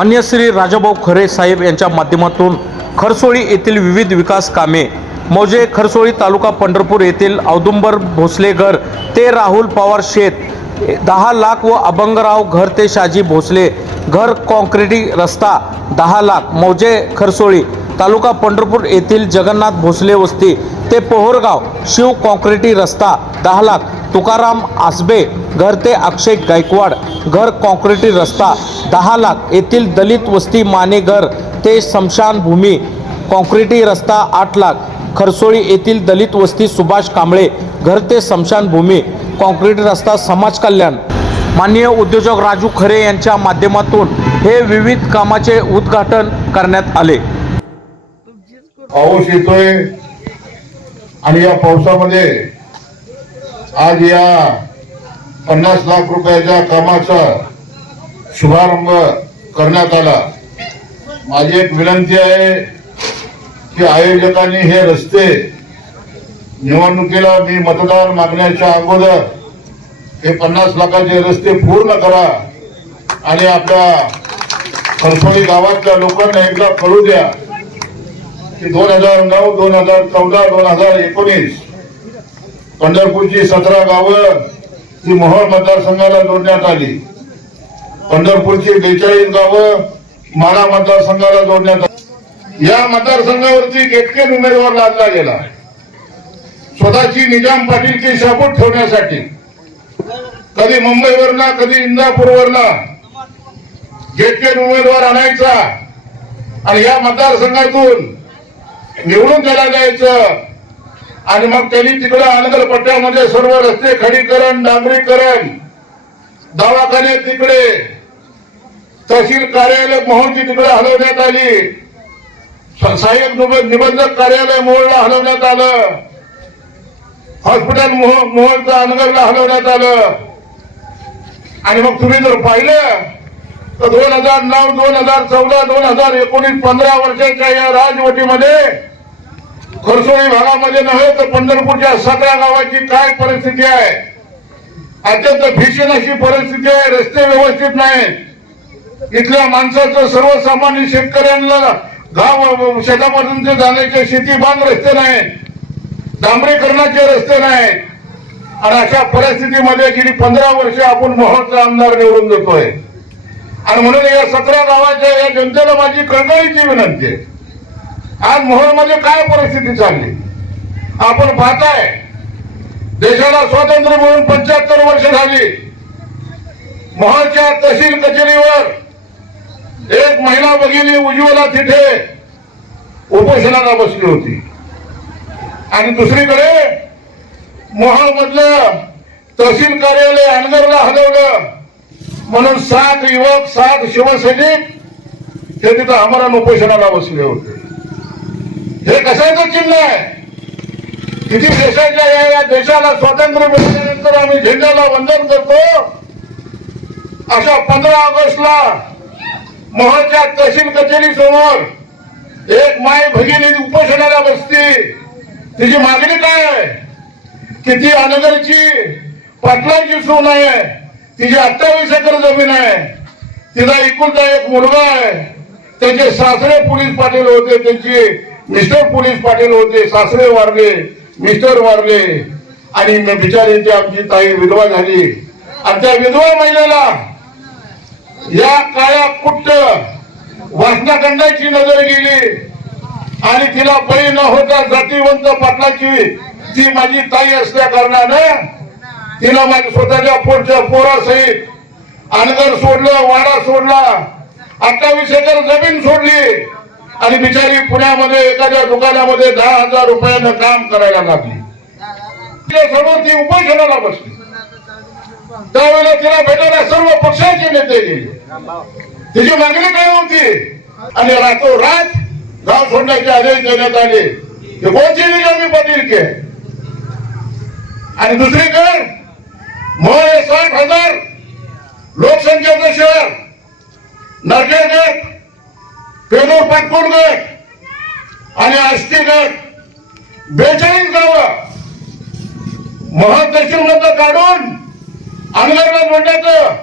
मान्य श्री राजाभाऊ खरे साहेब यांच्या माध्यमातून खरसोळी येथील विविध विकास कामे मौजे खरसोळी तालुका पंढरपूर येथील औदुंबर भोसले घर ते राहुल पवार शेत दहा लाख व अभंगराव घर ते शाजी भोसले घर कॉन्क्रिटी रस्ता दहा लाख मौजे खरसोळी तालुका पंढरपूर येथील जगन्नाथ भोसले वस्ती ते पोहरगाव शिव कॉन्क्रिटी रस्ता दहा लाख तुकाराम आसबे घर ते अक्षय गायकवाड घर कॉन्क्रिटी रस्ता दहा लाख येथील दलित वस्ती माने घर ते स्मशानभूमी कॉन्क्रिटी रस्ता आठ लाख खरसोळी येथील दलित वस्ती सुभाष कांबळे घर ते स्मशानभूमी कॉन्क्रीट रस्ता समाज कल्याण. माननीय उद्योजक राजू खरे यांच्या माध्यमातून हे विविध कामाचे उद्घाटन करण्यात आले. पाऊस येतोय आणि या पावसामध्ये आज या पन्नास लाख रुपयाच्या कामाचा शुभारंभ करण्यात आला. माझी एक विनंती आहे की आयोजकांनी हे रस्ते निवडणुकीला मी मतदान मागण्याच्या अगोदर हे पन्नास लाखाचे रस्ते पूर्ण करा आणि आपल्या खरसोली गावातल्या लोकांना एकदा कळू द्या की दोन हजार नऊ दोन हजार चौदा दोन हजार एकोणीस पंढरपूरची सतरा गावं ही मोहोळ मतदारसंघाला जोडण्यात आली. पंढरपूरची बेचाळीस गावं माळा मतदारसंघाला जोडण्यात आली. या मतदारसंघावरती गेटकेन उमेदवार लादला गेला. स्वतःची निजाम पाटीलची शाबूत ठेवण्यासाठी. कधी मुंबईवरला कधी इंदापूरवरला गेटकेन उमेदवार आणायचा आणि या मतदारसंघातून निवडून त्याला द्यायचं. आणि मग त्यांनी तिकडे अनगर पट्ट्यामध्ये सर्व रस्ते खडीकरण डांबरीकरण दवाखाने तिकडे तहसील कार्यालय मोहनची तिकडे हलवण्यात आली. स- सहाय्यक निबंधक कार्यालय मोहनला हलवण्यात आलं. हॉस्पिटल मोह अनगरला हलवण्यात आलं. आणि मग तुम्ही जर पाहिलं तर दोन हजार नऊ दोन हजार चौदा दोन हजार एकोणीस पंधरा वर्षाच्या या राजवटीमध्ये खरसोळी भागामध्ये नव्हे तर पंढरपूरच्या सतरा गावाची काय परिस्थिती आहे? अत्यंत भीषण अशी परिस्थिती आहे रस्ते व्यवस्थित नाहीत. इथल्या माणसाचं सर्वसामान्य शेतकऱ्यांना गाव शेतामधून ते जाण्याचे शेती बांध रस्ते नाहीत. डांबरीकरणाचे रस्ते नाहीत. आणि अशा परिस्थितीमध्ये गेली पंधरा वर्ष आपण मोहोळचा आमदार निवडून देतोय. आणि म्हणून या सतरा गावाच्या या जनतेला माझी कळकळीची विनंती आहे. आज मोहोळमध्ये काय परिस्थिती चालली? आपण पाहताय देशाला स्वातंत्र्य मिळून पंच्याहत्तर वर्ष झाली. मोहोळच्या तहसील कचेरीवर एक महिला भगिनी उज्ज्वला तिथे उपोषणाला बसली होती. आणि दुसरीकडे मोहोळ मधलं तहसील कार्यालय अनगरला हलवलं. म्हणून सात युवक सात शिवसैनिक हे तिथं आमरण उपोषणाला बसले होते. हे कशाचं चिन्ह आहे? किती देशाच्या या या देशाला स्वातंत्र्य मिळाल्यानंतर आम्ही झेंड्याला वंदन करतो? अशा पंधरा ऑगस्टला मोहनच्या तहसील कचेरी समोर एक माय भगिनी उपोषणाला बसती. तिची मागणी काय आहे? की ती अनगरची पाटलांची सून आहे. तिची अठ्ठावीस एकर जमीन आहे. तिला एकुलता एक मुलगा आहे. त्यांचे सासरे पोलीस पाटील होते. त्यांची मिस्टर पोलीस पाटील होते सासरे वारले मिस्टर वारले आणि मग बिचारीची आमची ताई विधवा झाली. आणि त्या विधवा महिलेला या काळ्या कुट्ट वासनाखंडाची नजर गेली. आणि तिला बळी न होता जातीवंत पाटलाची ती माझी ताई असल्या कारणानं तिला माझ्या स्वतःच्या पोटच्या पोरासहित अनगर सोडलं वाडा सोडला. अठ्ठावीस एकर जमीन सोडली. आणि बिचारी पुण्यामध्ये एखाद्या दुकानामध्ये दहा हजार रुपयानं काम करायला लागली. तिच्या ती उपोषणाला बसली. त्यावेळेला तिला भेटायला सर्व पक्षाचे नेते गेले. तिची मागणी काय होती? आणि रातोरात गाव सोडण्याचे आदेश देण्यात आले. हे कोणची निजामी पाटील के? आणि दुसरीकडे मोह साठ हजार लोकसंख्येचं शहर नरखेड गट पाटपूर गट आणि आष्टी गट बेचाळीस गावं. महल मधलं काढून अंगणवाडी जोडण्याचं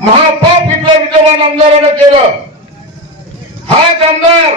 महापाप इथल्या विद्यमान आमदारानं केलं. हाच आमदार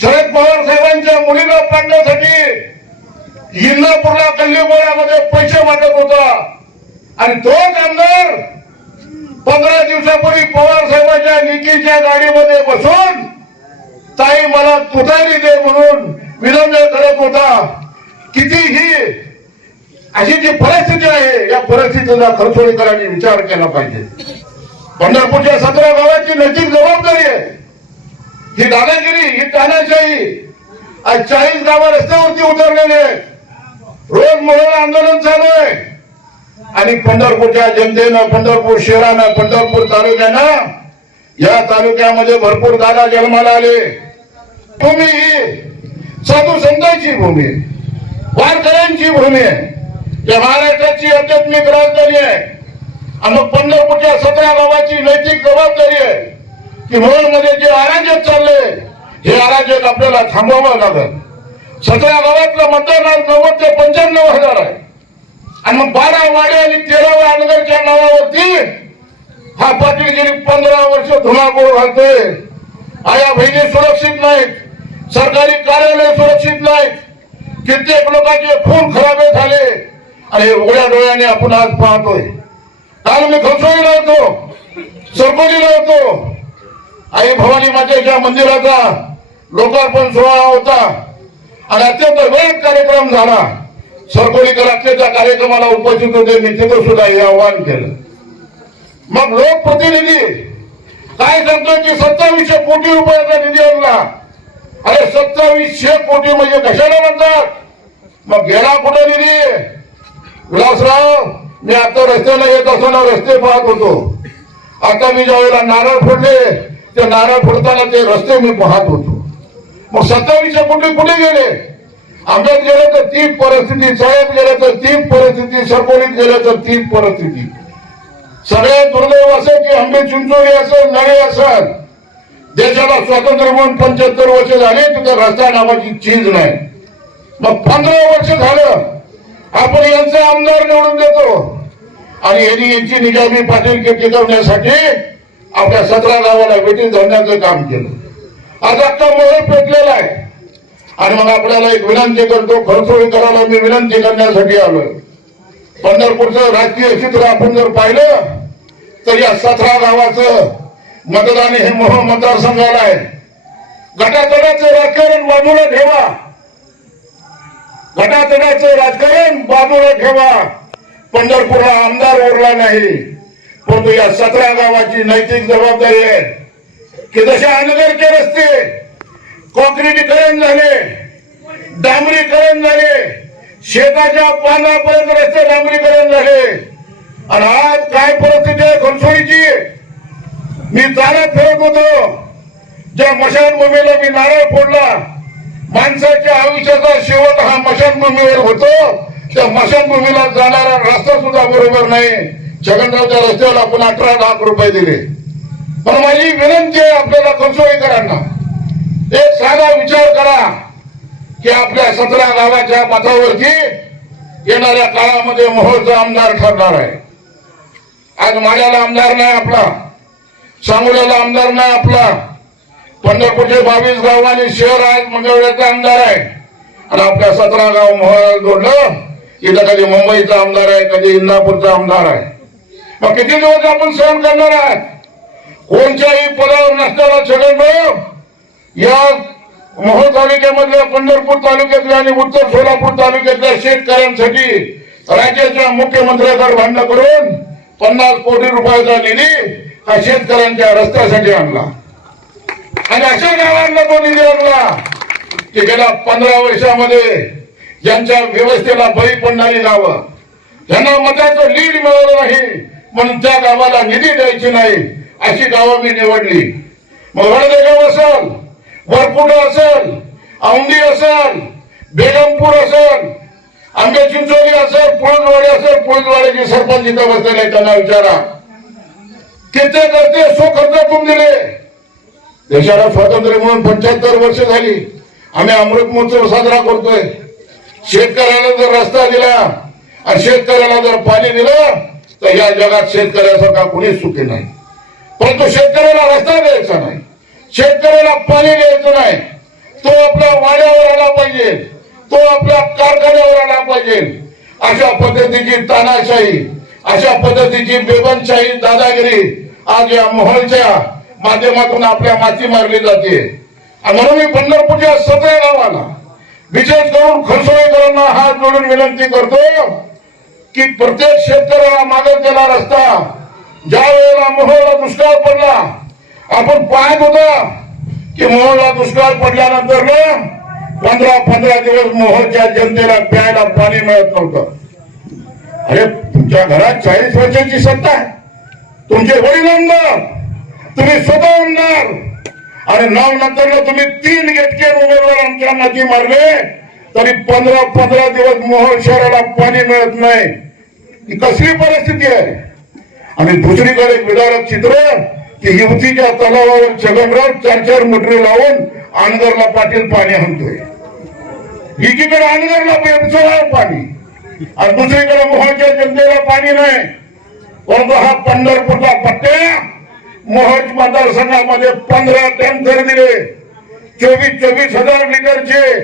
शरद पवार साहेबांच्या मुलीला पाडण्यासाठी इंदापूरला कल्लीगोळ्यामध्ये पैसे वाटत होता. आणि तोच आमदार पंधरा दिवसापूर्वी पवार साहेबांच्या निकीच्या गाडीमध्ये बसून ताई मला तुतारी दे म्हणून विलंब करत होता. कितीही अशी जी परिस्थिती आहे या परिस्थितीचा खरसोडीकरांनी विचार केला पाहिजे. पंढरपूरच्या सतरा गावाची नैतिक जबाबदारी आहे. ही दादागिरी ही तानाशाही आज चाळीस गावं रस्त्यावरती उतरलेले आहेत. रोज मोहळा आंदोलन चालू आहे. आणि पंढरपूरच्या जनतेनं पंढरपूर शहरानं पंढरपूर तालुक्यानं या तालुक्यामध्ये भरपूर दादा जन्माला आले. भूमी ही साधू संतांची भूमी वारकऱ्यांची भूमी आहे. या महाराष्ट्राची आध्यात्मिक राजधानी आहे. आणि मग पंढरपूरच्या सतरा गावाची नैतिक जबाबदारी आहे. की मध्ये जे अराजक चालले हे अराजक आपल्याला थांबवावं लागल. सतरा गावातलं मतदान आज नव्वद ते पंच्याण्णव हजार आहे. आणि मग बारा वाडे आणि तेराव्या नगरच्या नावावरती हा पाटील गेली पंधरा वर्ष धुमाकूळ घालतोय. आया बहिणी सुरक्षित नाहीत. सरकारी कार्यालय सुरक्षित नाहीत. कित्येक लोकांचे खून खराबे झाले. आणि उघड्या डोळ्याने आपण आज पाहतोय. काल मी खसोईला होतो सरकोलीला होतो आई भवानी मातेच्या मंदिराचा लोकार्पण सोहळा होता. आणि अत्यंत वेळ कार्यक्रम झाला. सरकोलीकर त्या कार्यक्रमाला उपस्थित होते मी तिथं सुद्धा हे आवाहन केलं. मग लोकप्रतिनिधी काय सांगतो की सत्तावीसशे कोटी रुपयाचा निधी आणला? अरे सत्तावीसशे कोटी म्हणजे कशाला म्हणतात? मग गेला कुठे निधी? विलासराव मी आता रस्त्याला येत असताना रस्ते पाहत होतो. आता मी ज्या वेळेला नारळ फोडले ते नारळ फोडताना ते रस्ते मी पाहत होतो. मग सत्तावीसशे कोटी कुठे गेले? आंब्यात गेलं तर तीच परिस्थिती साहेब गेलं तर तीच परिस्थिती सरपोलीत गेलं तर तीच परिस्थिती. सगळे दुर्दैव असं की आंबे चिंचोरी असेल नळे असेल. देशाला स्वातंत्र्य म्हणून पंच्याहत्तर वर्ष झाले तिथं रस्ता नावाची चीज नाही. मग पंधरा वर्ष झालं आपण यांचा आमदार निवडून देतो. आणि यांनी यांची निजामी पाटील टिकवण्यासाठी आपल्या सतरा गावाला वेटी धरण्याचं काम केलं. आज अख्खा मोहर पेटलेला आहे. आणि मग आपल्याला एक विनंती करतो खरचोळी करायला मी विनंती करण्यासाठी आलोय. पंढरपूरचं राजकीय चित्र आपण जर पाहिलं तर या सतरा गावाचं मतदान हे मोह मतदारसंघाला आहे. गटातटाचं राजकारण बाजूला ठेवा. गटातडाचं राजकारण बाजूला ठेवा. पंढरपूरला आमदार उरला नाही परंतु या सतरा गावाची नैतिक जबाबदारी आहे. की जसे अनगरचे रस्ते कॉन्क्रिटीकरण झाले डांबरीकरण झाले शेताच्या पानापर्यंत रस्ते डांबरीकरण झाले. आणि आज काय परिस्थिती आहे घनसोळीची मी चालत फिरत होतो. ज्या मशानभूमीला मी नारळ फोडला माणसाच्या आयुष्याचा शेवट हा मशानभूमीवर होतो. त्या मशानभूमीला जाणारा रस्ता सुद्धा बरोबर नाही. छगनरावच्या रस्त्यावर आपण अठरा लाख रुपये दिले. पण माझी विनंती आहे आपल्याला कंसोळीकरांना एक साधा विचार करा की आपल्या सतरा गावाच्या मतावरती येणाऱ्या काळामध्ये मोहोळचा आमदार ठरणार आहे. आज माड्याला आमदार नाही आपला सांगोल्याला आमदार नाही आपला पंढरपूरचे बावीस गाव आणि शहर आज मंगळवेळचा आमदार आहे. आणि आपल्या सतरा गाव मोहळ जोडलं इथं कधी मुंबईचा आमदार आहे कधी इंदापूरचा आमदार आहे. मग किती दिवस आपण सहन करणार आहात? कोणत्याही पदावर नसताना छगनभाऊ या मोहोळ तालुक्यामधल्या पंढरपूर तालुक्यातल्या आणि उत्तर सोलापूर तालुक्यातल्या शेतकऱ्यांसाठी राज्याच्या मुख्यमंत्र्याकडे भांडण करून पन्नास कोटी रुपयाचा निधी हा शेतकऱ्यांच्या रस्त्यासाठी आणला. आणि अशा गावांना तो निधी आणला? की गेल्या पंधरा वर्षामध्ये ज्यांच्या व्यवस्थेला बळी पडणारी गावं ज्यांना मताचं लीड मिळालं नाही म्हणून त्या गावाला निधी द्यायची नाही अशी गावं मी निवडली. मग वडदेगाव असेल वरपुडा असेल औंडी असेल बेगमपूर असेल आंबे चिंचोली असेल पुळजवाडी असेल पुळजवाडीचे सरपंच इथं बसलेले त्यांना विचारा. कित्येक रस्ते सो दिले. देशाला स्वातंत्र्य म्हणून पंच्याहत्तर वर्ष झाली. आम्ही अमृत महोत्सव साजरा करतोय. शेतकऱ्याला जर रस्ता दिला आणि शेतकऱ्याला जर पाणी दिलं तर या जगात शेतकऱ्यासारखा कुणीच सुखी नाही. परंतु शेतकऱ्याला रस्ता द्यायचा नाही. शेतकऱ्याला पाणी द्यायचं नाही. तो आपल्या वाड्यावर आला पाहिजे. तो आपल्या कारखान्यावर आला पाहिजे. अशा पद्धतीची तानाशाही अशा पद्धतीची बेबनशाही दादागिरी आज या मोहळच्या माध्यमातून आपल्या माती मारली जाते. म्हणून मी पंढरपूरच्या सगळ्या गावाला विशेष करून खरसोळेकरांना हात जोडून विनंती करतो की प्रत्येक शेतकऱ्याला मागत गेला रस्ता. ज्या वेळेला मोहळला दुष्काळ पडला आपण पाहत होता की मोहळला दुष्काळ पडल्यानंतर ना पंधरा पंधरा दिवस मोहरच्या जनतेला प्यायला पाणी मिळत नव्हतं. अरे तुमच्या घरात चाळीस वर्षांची सत्ता आहे. तुमचे वडील आमदार तुम्ही स्वतः आमदार आणि नाव नंतर तुम्ही तीन गेटके उमेदवार आमच्या नदी मारले तरी पंधरा पंधरा दिवस मोहर शहराला पाणी मिळत नाही. ही कसली परिस्थिती आहे? आणि दुसरीकडे एक विधारक चित्र की युवतीच्या तलावावर जगमराव चार चार मोटरी लावून अनगरला पाटील पाणी आणतोय. एकीकडे अनगरला बेपसोळा पाणी. आणि दुसरीकडे मोहळच्या जनतेला पाणी नाही. परंतु हा पंढरपूरचा पट्ट्या मोहज मतदारसंघामध्ये पंधरा टँकर दिले. चोवीस चोवीस हजार लिटरचे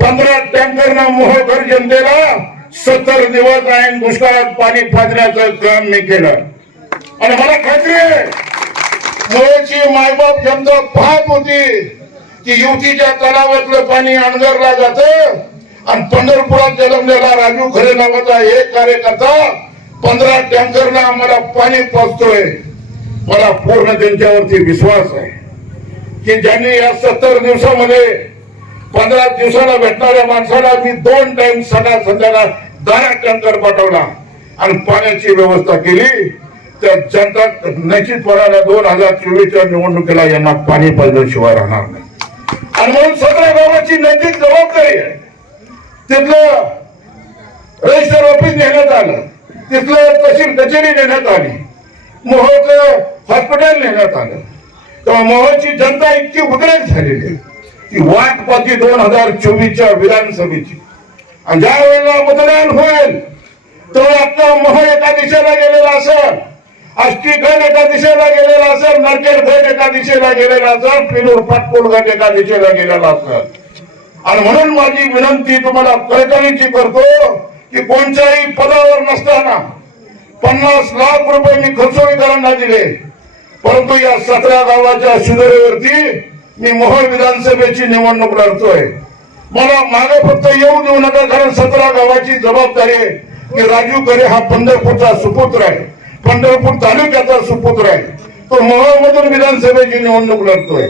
पंधरा टँकरना मोहकर जनतेला सत्तर दिवस आहे दुष्काळात पाणी पाजण्याचं काम मी केलं. आणि मला खात्री आहे मोहची मायबाप जनता भाप होती की युतीच्या तलावातलं पाणी अणगरला जात आणि पंढरपुरात जन्मलेला राजू खरे नावाचा एक कार्यकर्ता पंधरा टँकरला आम्हाला पाणी पोचतोय मला पूर्ण त्यांच्यावरती विश्वास आहे की ज्यांनी या सत्तर दिवसामध्ये पंधरा दिवसाला भेटणाऱ्या माणसाला मी दोन टाइम सकाळ संध्याकाळ दहा टँकर पाठवला आणि पाण्याची व्यवस्था केली. तर जनता निश्चितपणाने दोन हजार चोवीसच्या निवडणुकीला यांना पाणी पाजल्याशिवाय राहणार नाही. आणि म्हणून सगळ्या गावाची नैतिक जबाबदारी आहे. तिथलं रजिस्टर ऑफिस नेण्यात आलं. तिथलं तहसील कचेरी नेण्यात आली. मोहोळचं हॉस्पिटल नेण्यात आलं. तेव्हा मोहोळची जनता इतकी उद्रेक झालेली आहे. की वाट पाहती दोन हजार चोवीसच्या विधानसभेची. आणि ज्या वेळेला मतदान होईल तेव्हा आता मोहोळ एका दिशेला गेलेला असेल आष्टी एका दिशेला गेलेला असेल नरकेड गट एका दिशेला गेलेला असेल पिलूर पाटपूर गट एका दिशेला गेलेला असेल. आणि म्हणून माझी विनंती तुम्हाला कळकळीची करतो की कोणत्याही पदावर नसताना पन्नास लाख रुपये मी खर्चोळीकरांना दिले. परंतु या सतरा गावाच्या सुधारेवरती मी मोहोळ विधानसभेची निवडणूक लढतोय. मला मागे फक्त येऊ देऊ नका कारण सतरा गावाची जबाबदारी आहे की राजू करे हा पंढरपूरचा सुपुत्र आहे. पंढरपूर तालुक्याचा सुपुत्र आहे. तो मोहोळ विधानसभेची निवडणूक लढतोय.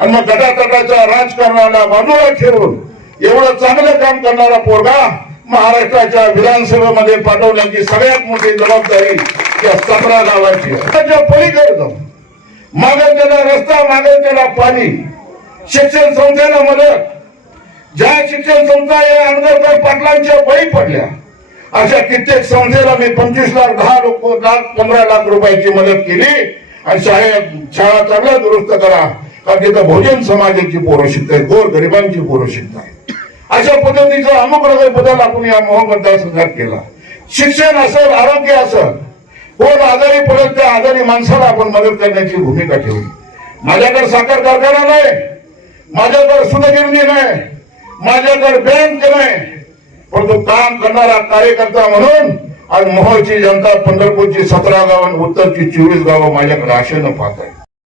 आणि मग गटातटाच्या राजकारणाला बाजूला ठेवून एवढं चांगलं काम करणारा पोरगा महाराष्ट्राच्या विधानसभेमध्ये पाठवण्याची सगळ्यात मोठी जबाबदारी या सतरा गावाची त्याच्या पलीकडे जाऊन मागे त्याला रस्ता मागे त्याला पाणी शिक्षण संस्थेला मदत ज्या शिक्षण संस्था या अनगरकर पाटलांच्या बळी पडल्या अशा कित्येक संस्थेला मी पंचवीस लाख दहा लोक लाख पंधरा लाख रुपयाची मदत केली. आणि शाळेत शाळा चांगल्या दुरुस्त करा. कारण तिथं भोजन समाजाची पोरं शिकतायत गोर गरिबांची पोरं शिकतायत. अशा पद्धतीचा अमुक बदल आपण या मोह मतदारसंघात केला. शिक्षण असेल आरोग्य असेल कोण आजारी पडत त्या आजारी माणसाला आपण मदत करण्याची भूमिका ठेवली. माझ्याकडे साखर कारखाना नाही माझ्याकडे सुनगिरणी नाही माझ्याकडे बँक नाही परंतु काम करणारा कार्यकर्ता म्हणून आज मोहोळची जनता पंढरपूरची सतरा गाव आणि उत्तरची चोवीस गावं माझ्याकडे आशेनं पाहत आहे